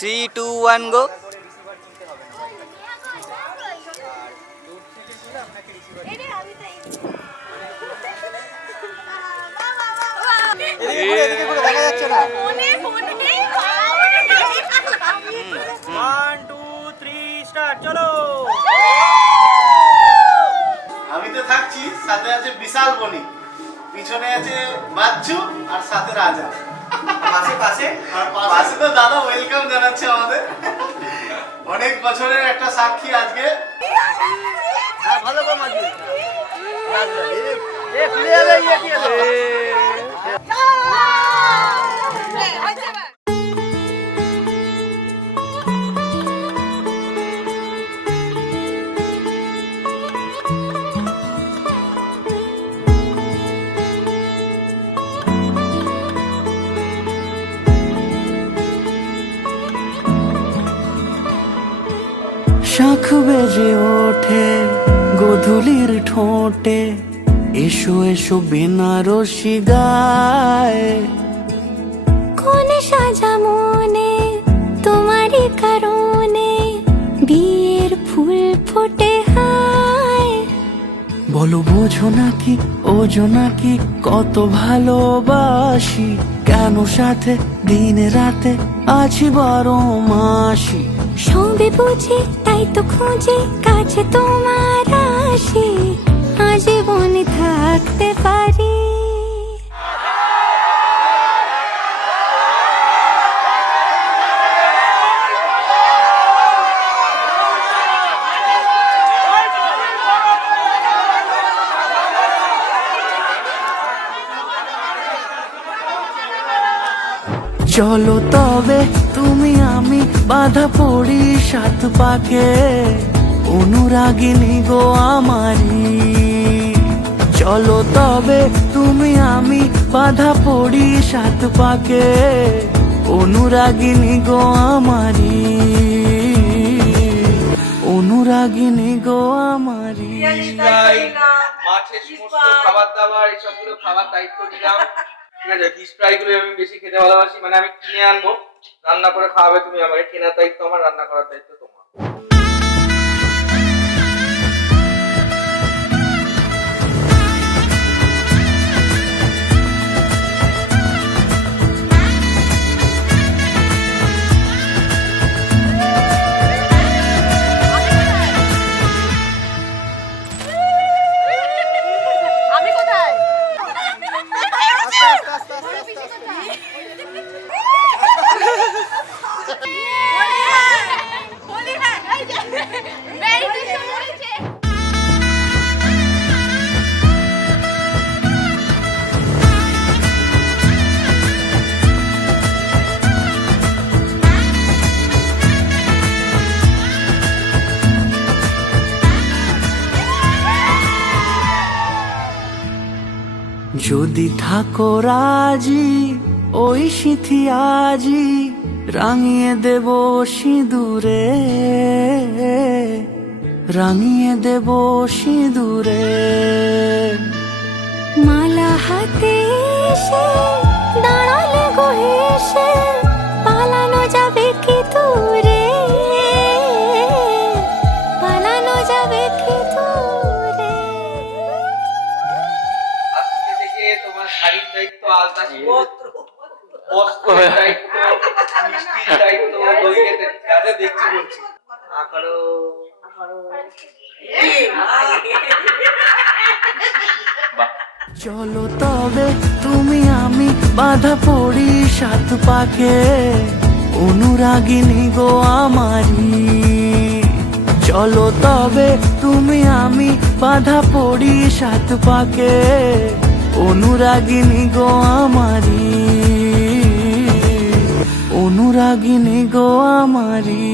3, 2, 1 গো। দেখা যাচ্ছে না। 1, 2, 3 স্টার্ট, চলো। আমি তো থাকছি, সাথে আছে বিশাল বনি, পিছনে আছে বাচ্চু আর সাথে রাজা। পাশে তো দাদা ওয়েলকাম জানাচ্ছে আমাদের। অনেক বছরের একটা সাক্ষী আজকে। হ্যাঁ ভালো করে মাঝি শাখ বেজে ওঠে গোধূলির ঠোঁটে, এসো এসো বেনারসি গায়। কোন সাজা মনে তোমারই কারণে, বিয়ের ফুল ফোটে হায়। বলো বোঝো নাকি ওজো নাকি কত ভালোবাসি, কেন সাথে দিন রাতে আছি 12 মাসি। সবে বুঝি তাই তো খুঁজে কাছে তোমার আসি, আজীবনে থাকতে পারি। চলো তবে তুমি আমি বাধা পড়ি 7 পাকে, অনুরাগিনী গো আমারি। চলো তবে তুমি আমি বাধা পড়ি 7 পাকে, অনুরাগিনী গো আমারি, অনুরাগিনী গো আমারি। মাছের সমস্ত খাবার দাবার এসবগুলো খাবার দায়িত্ব দিলাম। ঠিক আছে, ফিশ ফ্রাই গুলো আমি বেশি খেতে ভালোবাসি, মানে আমি কিনে আনবো, রান্না করে খাওয়াবে তুমি আমাকে। কেনার দায়িত্ব আমার, রান্না করার দায়িত্ব তোমার। আমি কোথায়? যদি থাকো রাজি ওই সিথি আজি, রাঙিয়ে দেব সিঁদুরে, রাঙিয়ে দেব সিঁদুরে। মালা হাতে এসে দাঁড়ালে গো হেসে, পালানো যাবে কি দূরে, পালানো যাবে কি দূরে। আজকে থেকে তোমার শাড়ির দায়িত্ব আলতা, বস্ত্রের দায়িত্ব, মিষ্টির দায়িত্ব, দইয়ের দায়িত্ব। দেখছি বলছি আকারো চলো তবে তুমি আমি বাধা পড়ি 7 পাকে, অনুরাগিনী গো আমারি। চলো তবে তুমি আমি বাধা পড়ি 7 পাকে, অনুরাগিনী গো আমারি, অনুরাগিনী গো আমারি।